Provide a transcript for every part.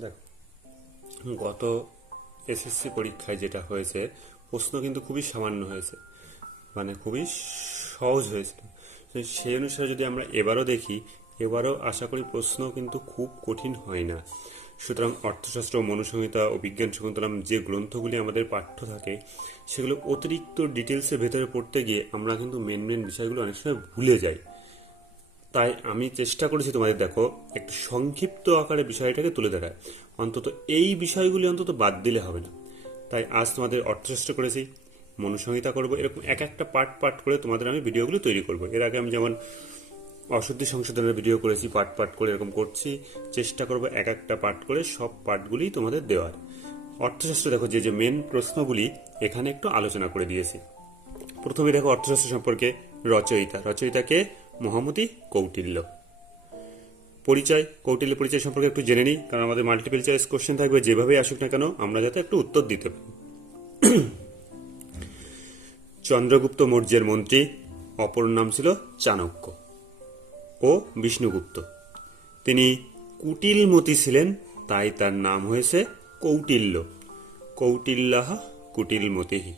দেখো। গত এসএসসি পরীক্ষায় যেটা হয়েছে, প্রশ্ন কিন্তু খুবই সামান্য হয়েছে। মানে খুবই সহজ হয়েছিল। সেই অনুসারে যদি আমরা এবারও দেখি, এবারও আশা করি প্রশ্ন কিন্তু খুব কঠিন হয় না। সুতরাং অর্থশাস্ত্র, মনুসংহিতা ও বিজ্ঞান শকুন্তলাম যে গ্রন্থগুলি আমাদের পাঠ্য থাকে, সেগুলো অতিরিক্ত ডিটেলসের ভেতরে পড়তে গিয়ে আমরা কিন্তু মেন মেন বিষয়গুলো অনেক সময় ভুলে যাই। তাই আমি চেষ্টা করেছি তোমাদের, দেখো, একটু সংক্ষিপ্ত আকারে বিষয়টাকে তুলে ধরায় অন্তত এই বিষয়গুলি অন্তত বাদ দিলে হবে না। তাই আজ তোমাদের অর্থশাস্ত্র করেছি, মনুসংহিতা করব, এরকম এক একটা পার্ট পার্ট করে তোমাদের আমি ভিডিওগুলো তৈরি করব। এর আগে আমি যেমন অশুদ্ধি সংশোধনের ভিডিও করেছি পার্ট পার্ট করে এরকম করছি, চেষ্টা করব এক একটা পার্ট করে সব পার্টগুলি তোমাদের দেওয়ার। অর্থশাস্ত্র দেখো, যে যে মেন প্রশ্নগুলি এখানে একটু আলোচনা করে দিয়েছি। প্রথমে দেখো অর্থশাস্ত্র সম্পর্কে রচয়িতা। রচয়িতাকে মহামতি কৌটিল্য। পরিচয় কৌটিল্য পরিচয় সম্পর্কে একটু জেনে নিই, কারণ আমাদের মাল্টিপল চয়েস কোশ্চেন থাকবে, যেভাবেই আসুক না কেন, আমরা যাতে একটু উত্তর দিতে পারি। চন্দ্রগুপ্ত মৌর্যের মন্ত্রী, অপর নাম ছিল চাণক্য ও বিষ্ণুগুপ্ত। তিনি কুটিলমতি ছিলেন, তাই তার নাম হয়েছে কৌটিল্য। কৌটিল্যাহ কুটিলমতিহি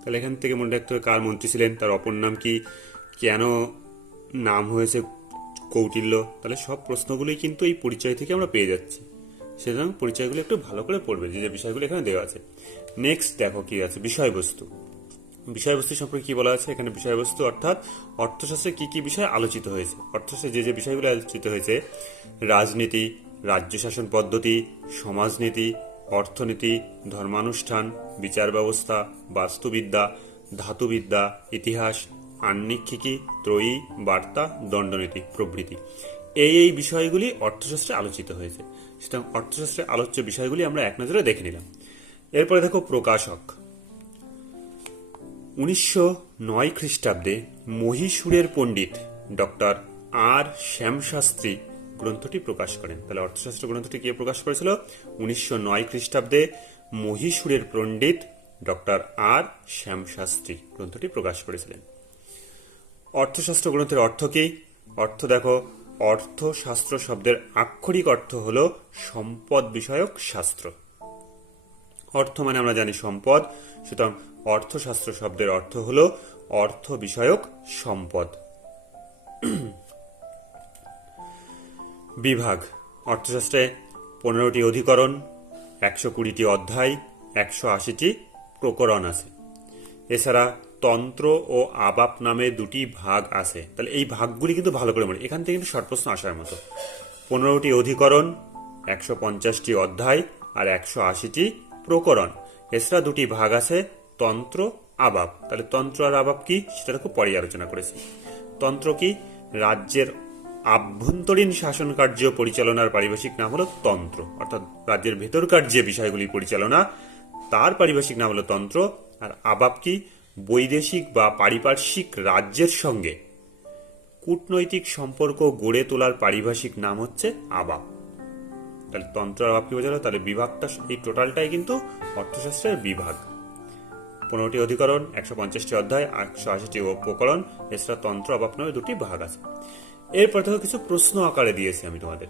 তাহলে এখান থেকে মনে রাখতে হবে কার মন্ত্রী ছিলেন, তার অপর নাম কি, কেন নাম হয়েছে কৌটিল্য, তাহলে সব প্রশ্নগুলোই কিন্তু এই পরিচয় থেকে আমরা পেয়ে যাচ্ছি। সুতরাং পরিচয়গুলো একটু ভালো করে পড়বে, যে যে বিষয়গুলো এখানে দেওয়া আছে। নেক্সট দেখো কি আছে, বিষয়বস্তু। বিষয়বস্তু সম্পর্কে কি বলা আছে? এখানে বিষয়বস্তু অর্থাৎ অর্থশাস্ত্রে কি কি বিষয় আলোচিত হয়েছে? অর্থশাস্ত্রে যে যে বিষয়গুলো আলোচিত হয়েছে, রাজনীতি, রাজ্য শাসন পদ্ধতি, সমাজনীতি, অর্থনীতি, ধর্মানুষ্ঠান, বিচার ব্যবস্থা, বাস্তুবিদ্যা, ধাতুবিদ্যা, ইতিহাস আন্নিক্ষিকী ত্রয়ী, বার্তা দণ্ডনীতি প্রভৃতি। এই এই বিষয়গুলি অর্থশাস্ত্রে আলোচিত হয়েছে। সুতরাং অর্থশাস্ত্রে আলোচ্য বিষয়গুলি আমরা এক নজরে দেখে নিলাম। এরপরে দেখো প্রকাশক। উনিশশো নয় খ্রিস্টাব্দে মহীশূরের পণ্ডিত ডক্টর আর শ্যামশাস্ত্রী গ্রন্থটি প্রকাশ করেন। তাহলে অর্থশাস্ত্র গ্রন্থটি কে প্রকাশ করেছিল? উনিশশো নয় খ্রিস্টাব্দে মহীশূরের পণ্ডিত ডক্টর আর শ্যামশাস্ত্রী গ্রন্থটি প্রকাশ করেছিলেন। অর্থশাস্ত্র গ্রন্থের অর্থ কি? অর্থ দেখো, অর্থশাস্ত্র শব্দের আক্ষরিক অর্থ হল সম্পদ বিষয়ক শাস্ত্র। অর্থ মানে আমরা জানি সম্পদ, সুতরাং অর্থশাস্ত্র শব্দের অর্থ হল অর্থ বিষয়ক সম্পদ। বিভাগ, অর্থশাস্ত্রে পনেরোটি অধিকরণ, একশো কুড়িটি অধ্যায়, একশো আশিটি প্রকরণ আছে। এছাড়া তন্ত্র ও আবাপ নামে দুটি ভাগ আছে। তাহলে এই ভাগগুলি কিন্তু ভালো করে মনে এখান থেকে কিন্তু শর্ট প্রশ্ন আসার মতো। পনেরোটি অধিকরণ, একশো পঞ্চাশটি অধ্যায় আর একশো আশিটি প্রকরণ। এছাড়া দুটি ভাগ আছে, তন্ত্র, আবাব। তাহলে তন্ত্র আর আবাব কি? সেটা খুব পরে আলোচনা করেছি। তন্ত্র কি? রাজ্যের আভ্যন্তরীণ শাসন কার্য পরিচালনার পারিভাষিক নাম হলো তন্ত্র। অর্থাৎ রাজ্যের ভেতরকার যে বিষয়গুলি পরিচালনা, তার পারিভাষিক নাম হলো তন্ত্র। আর আবাব কি? বৈদেশিক বা পারিপার্শ্বিক রাজ্যের সঙ্গে কূটনৈতিক সম্পর্ক গড়ে তোলার পারিভাষিক নাম হচ্ছে আবাব। তাহলে তন্ত্র আবাব কি বোঝালো, তাহলে বিভাগটা, এই টোটালটাই কিন্তু অর্থশাস্ত্রের বিভাগ। পনেরোটি অধিকরণ, একশো পঞ্চাশটি অধ্যায় একশো আশিটি উপকরণ এছাড়া তন্ত্র অভাব নামে দুটি ভাগ আছে। এরপর থেকে কিছু প্রশ্ন আকারে দিয়েছি আমি তোমাদের।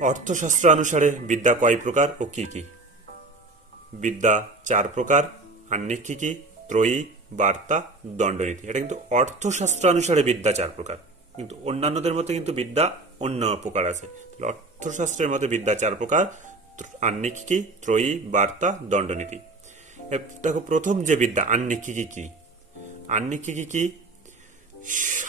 অর্থশাস্ত্র অনুসারে বিদ্যা কয় প্রকার ও কি কি? বিদ্যা চার প্রকার আন্নিক্ষিকী ত্রয়ী, বার্তা, দণ্ডনীতি। এটা কিন্তু অর্থশাস্ত্র অনুসারে বিদ্যা চার প্রকার। কিন্তু অন্যান্যদের মধ্যে কিন্তু বিদ্যা অন্য প্রকার আছে। অর্থশাস্ত্রের মধ্যে বিদ্যা চার প্রকার আন্নিক্ষিকী ত্রয়ী, বার্তা, দণ্ডনীতি। দেখো, প্রথম যে বিদ্যা আন্নিক্ষিকী কি? আন্নিক্ষিকী কি?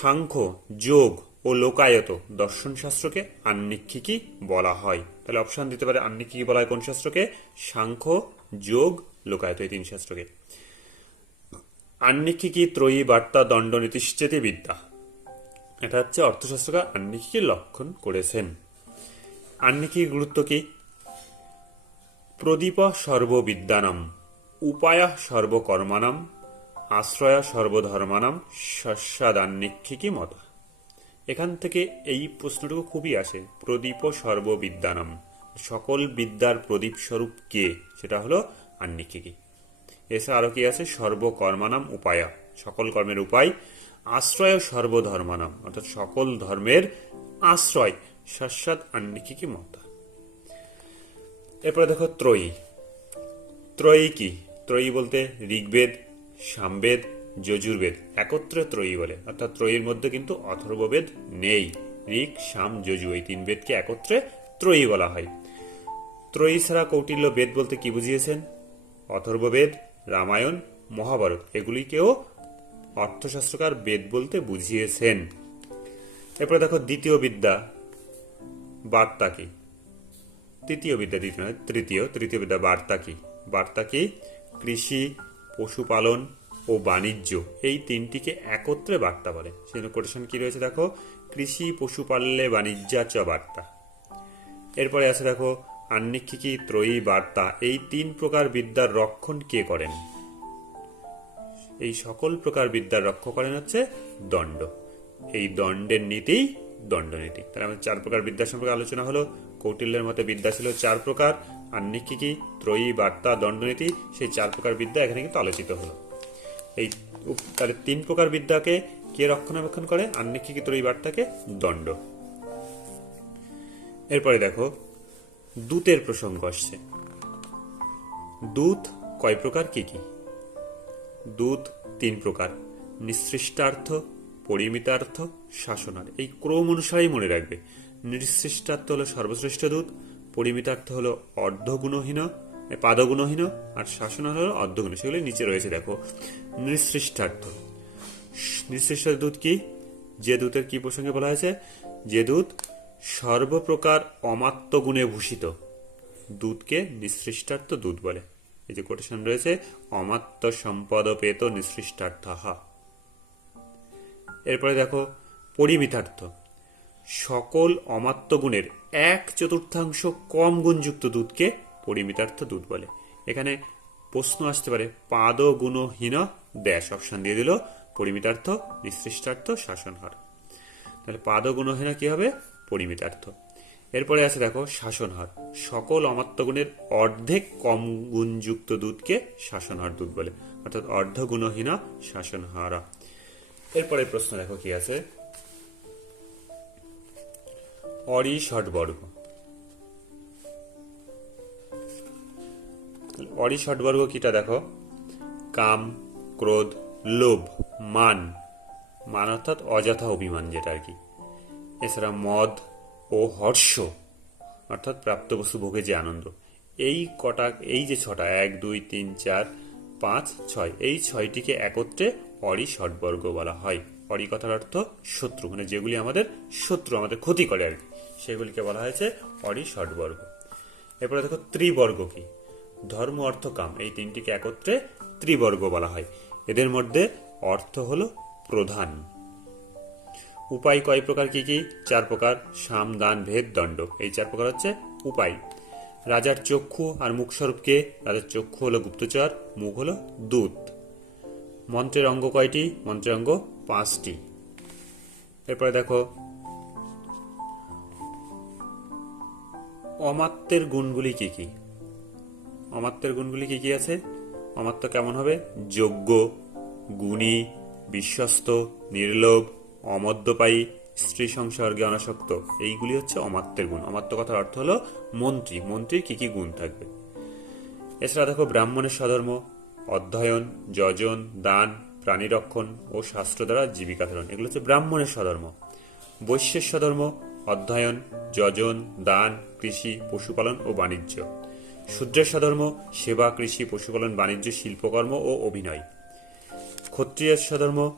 সাংখ্য, যোগ ও লোকায়ত দর্শন শাস্ত্রকে আন্নিক্ষিকী বলা হয়। তাহলে অপশন দিতে পারে আন্নিক্ষিকী বলা হয় কোন শাস্ত্রকে? সাংখ্য, যোগ লোকায়ত এই তিন শাস্ত্রকে। আন্নিক্ষিকী ত্রয়ী বার্তা দণ্ড নীতিশ্চেতি বিদ্যা। এটা হচ্ছে অর্থশাস্ত্রকে আন্নিক্ষিকীর লক্ষণ করেছেন। আন্নিক্ষিক গুরুত্ব কি? প্রদীপ সর্ববিদ্যানাম, উপায়া সর্বকর্মানাম, আশ্রয়া সর্বধর্মানাম শস্যাদান্নিক্ষিকী মত এখান থেকে এই প্রশ্নটুকু খুবই আসে, প্রদীপ সর্ববিদ্যানাম। সকল বিদ্যার প্রদীপ স্বরূপ কে? সেটা হলো আন্নিক্ষিকী এছাড়া আরও কি আছে? সর্বকর্মানাম উপায়া। সকল কর্মের উপায়, আশ্রয় সর্বধর্মানাম, অর্থাৎ সকল ধর্মের আশ্রয়। শাশ্বত আন্নিকিকি মতা এরপরে দেখো ত্রয়ী। ত্রয়ী কি? ত্রয়ী বলতে ঋগ্বেদ, সামবেদ, যজুর্বেদ। একত্রে ত্রয়ী বলে। অর্থাৎ ত্রয়ীর মধ্যে কিন্তু অথর্ববেদ নেই। ঋক সাম, যজু এই তিন বেদকে একত্রে ত্রয়ী বলা হয়। ত্রয়ী ছাড়া কৌটিল্য বেদ বলতে কি বুঝিয়েছেন? অথর্ববেদ, রামায়ণ, মহাভারত, এগুলিকেও অর্থশাস্ত্রকার বেদ বলতে বুঝিয়েছেন। এরপরে দেখো দ্বিতীয় বিদ্যা, বার্তা কি? তৃতীয় বিদ্যা, দ্বিতীয় তৃতীয় তৃতীয় বিদ্যা বার্তা কি? বার্তা কি? কৃষি, পশুপালন ও বাণিজ্য, এই তিনটিকে একত্রে বার্তা বলে। সেই কোটেশন কি রয়েছে দেখো? কৃষি পশুপালনে বাণিজ্যা চ বার্তা। এরপরে আছে দেখো আন্নিক্ষিকি ত্রয়ী বার্তা, এই তিন প্রকার বিদ্যার রক্ষণ কে করেন? এই সকল প্রকার বিদ্যার রক্ষা করেন হচ্ছে দণ্ড। এই দণ্ডের নীতিই দণ্ডনীতি। তাহলে আমাদের চার প্রকার বিদ্যা সম্পর্কে আলোচনা হলো। কৌটিল্যের মতে বিদ্যা ছিল চার প্রকার আন্নিক্ষিকি ত্রয়ী বার্তা দণ্ডনীতি সেই চার প্রকার বিদ্যা এখানে কিন্তু আলোচিত হলো। এই তাহলে তিন প্রকার বিদ্যাকে কে রক্ষণাবেক্ষণ করে? আন্নিক্ষিকি ত্রয়ী বার্তাকে দণ্ড। এরপরে দেখো দূতের প্রসঙ্গ আসছে। দূত কয় প্রকার, কি কি? দূত তিন প্রকার, নিঃসৃষ্টার্থ, পরিমিতার্থ, শাসনার। এই ক্রম অনুসারেই মনে রাখবে। নিঃসৃষ্টার্থ হলো সর্বশ্রেষ্ঠ দূত পরিমিতার্থ হলো অর্ধগুণহীন পাদগুণহীন, আর শাসনার হলো অর্ধগুণ সেগুলি নিচে রয়েছে, দেখো। নিঃসৃষ্টার্থ। নিঃসৃষ্ট দূত কি? যে দূতের কি প্রসঙ্গে বলা হয়েছে? যে দূত সর্বপ্রকার অমাত্য গুণে ভূষিত। দুধকে নিঃসৃষ্টার্থ দুধ বলে। এই যে কোটেশন রয়েছে, অমাত্য সম্পদ পেত নিঃসৃষ্টার্থ এরপরে দেখো, পরিমিতার্থ। সকল অমাত্য গুণের এক চতুর্থাংশ কম গুণযুক্ত দুধকে পরিমিতার্থ দুধ বলে। এখানে প্রশ্ন আসতে পারে পাদ গুণহীন ড্যাশ অপশন দিয়ে দিল, পরিমিতার্থ, নিঃসৃষ্টার্থ, শাসনহার। তাহলে পাদ গুণহীন কি হবে? পরিমিতার্থ এরপরে আছে দেখো শাসনহার। সকল অমাত্য গুণের অর্ধেক কম গুণযুক্ত দুধকে শাসনহার দুধ বলে। অর্থাৎ অর্ধ গুণহীন শাসনহারা। এরপরে প্রশ্ন দেখো কি আছে? অরি ষটবর্গ অরি কিটা দেখো? কাম, ক্রোধ, লোভ, মান। মান অর্থাৎ অযথা অভিমান যেটা আর কি। এছাড়া মদ ও হর্ষ, অর্থাৎ প্রাপ্তবস্তু ভোগে যে আনন্দ। এই কটা, এই যে ছটা, এক, দুই, তিন, চার, পাঁচ, ছয়, এই ছয়টিকে একত্রে অরি ষটবর্গ বলা হয়। অরি কথার অর্থ শত্রু মানে যেগুলি আমাদের শত্রু, আমাদের ক্ষতি করে আর কি। সেগুলিকে বলা হয়েছে অরি ষটবর্গ এরপরে দেখো ত্রিবর্গ কি? ধর্ম, অর্থ, কাম, এই তিনটিকে একত্রে ত্রিবর্গ বলা হয়। এদের মধ্যে অর্থ হলো প্রধান। উপায় কয় প্রকার কি কি? চার প্রকার। সাম, দান, ভেদ, দণ্ড। এই চার প্রকার হচ্ছে উপায়। রাজার চক্ষু আর মুখ স্বরূপকে রাজার চক্ষু হলো গুপ্তচর, মুখ হলো দূত। মন্ত্রের অঙ্গ কয়টি? মন্ত্রের অঙ্গ পাঁচটি। এরপরে দেখো অমাত্যের গুণগুলি কি কি? অমাত্যের গুণগুলি কি কি আছে? অমাত্য কেমন হবে? যোগ্য, গুণী, বিশ্বস্ত, নির্লোভ অমদ্যপায়ী, স্ত্রী সংসর্গে অনাসক্ত। এইগুলি হচ্ছে অমাত্যের গুণ। অমাত্য কথার অর্থ হলো মন্ত্রী। মন্ত্রীর কি কি গুণ থাকবে? এছাড়া দেখো ব্রাহ্মণের স্বধর্ম, অধ্যয়ন, যজন, দান, প্রাণীরক্ষণ ও শাস্ত্র দ্বারা জীবিকা ধারণ। এগুলো হচ্ছে ব্রাহ্মণের স্বধর্ম। বৈশ্যের স্বধর্ম, অধ্যয়ন, যজন, দান, কৃষি, পশুপালন ও বাণিজ্য। শূদ্রের স্বধর্ম, সেবা, কৃষি, পশুপালন, বাণিজ্য, শিল্পকর্ম ও অভিনয়। ক্ষত্রিয়ের স্বধর্ম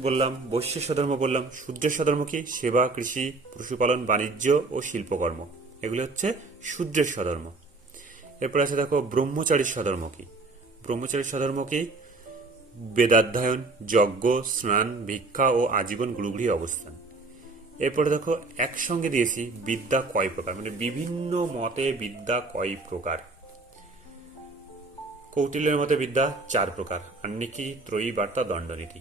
বললাম, বৈশ্য স্বধর্ম বললাম শূদ্রের স্বধর্ম কি? সেবা, কৃষি, পশুপালন, বাণিজ্য ও শিল্পকর্ম। এগুলি হচ্ছে শূদ্রের স্বধর্ম। এরপর আছে দেখো ব্রহ্মচারীর স্বধর্ম কি? ব্রহ্মচারীর স্বধর্ম কি? বেদাধ্যয়ন, যজ্ঞ, স্নান, ভিক্ষা ও আজীবন গুরুগৃহে অবস্থান। এরপরে দেখো, একসঙ্গে দিয়েছি বিদ্যা কয় প্রকার? মানে বিভিন্ন মতে বিদ্যা কয় প্রকার? কৌটিল্যের মতে বিদ্যা চার প্রকার। আন্নিকি ত্রয়ী, বার্তা, দণ্ডনীতি।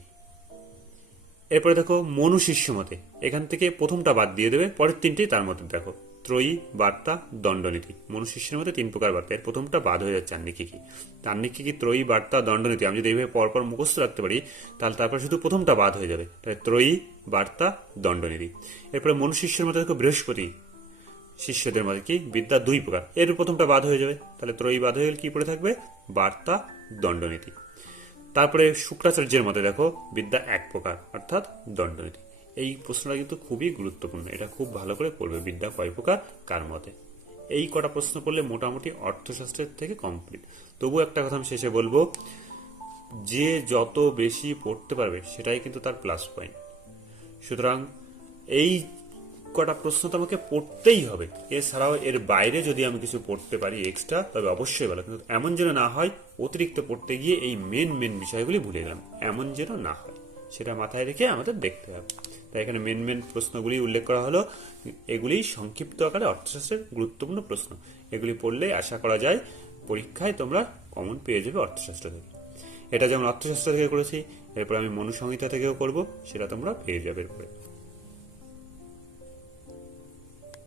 এরপরে দেখো, মনু শিষ্য মতে। এখান থেকে প্রথমটা বাদ দিয়ে দেবে, পরের তিনটেই তার মধ্যে দেখো। ত্রয়ী, বার্তা, দণ্ডনীতি। মনুশিষ্যের মধ্যে তিন প্রকার বার্তা। এর প্রথমটা বাদ হয়ে যাচ্ছে আন্নিকে কি। আন্নিকে কি ত্রয়ী, বার্তা, দণ্ডনীতি? আমি যদি এইভাবে পরপর মুখস্থ রাখতে পারি, তাহলে তারপর শুধু প্রথমটা বাদ হয়ে যাবে। তাহলে ত্রয়ী, বার্তা, দণ্ডনীতি। এরপরে মনুশিষ্যের মধ্যে দেখো বৃহস্পতি শিষ্যদের মধ্যে কি? বিদ্যা দুই প্রকার। এর প্রথমটা বাদ হয়ে যাবে। তাহলে ত্রয়ী বাদ হয়ে গেলে কি পড়ে থাকবে? বার্তা, দণ্ডনীতি। তারপরে শুক্রাচার্যের মতে দেখো, বিদ্যা এক প্রকার, অর্থাৎ দণ্ডনীতি। এই প্রশ্নটা কিন্তু খুবই গুরুত্বপূর্ণ, এটা খুব ভালো করে পড়বে বিদ্যা কয় প্রকার, কার মতে। এই কটা প্রশ্ন করলে মোটামুটি অর্থশাস্ত্রের থেকে কমপ্লিট তবু একটা কথা আমি শেষে বলব, যে যত বেশি পড়তে পারবে, সেটাই কিন্তু তার প্লাস পয়েন্ট সুতরাং এই কটা প্রশ্ন তো আমাকে পড়তেই হবে। এছাড়াও এর বাইরে যদি আমি কিছু পড়তে পারি এক্সট্রা তবে অবশ্যই ভালো। কিন্তু এমন যেন না হয়, অতিরিক্ত পড়তে গিয়ে এই মেন মেন বিষয়গুলি ভুলে গেলাম। এমন যেন না হয়, সেটা মাথায় রেখে আমাদের দেখতে হবে। তাই এখানে মেন মেন প্রশ্নগুলি উল্লেখ করা হলো। এগুলি সংক্ষিপ্ত আকারে অর্থশাস্ত্রের গুরুত্বপূর্ণ প্রশ্ন। এগুলি পড়লে আশা করা যায়, পরীক্ষায় তোমরা কমন পেয়ে যাবে অর্থশাস্ত্র থেকে। এটা যেমন অর্থশাস্ত্র থেকে করেছি, এরপর আমি মনুসংহিতা থেকেও করব, সেটা তোমরা পেয়ে যাবে এরপরে।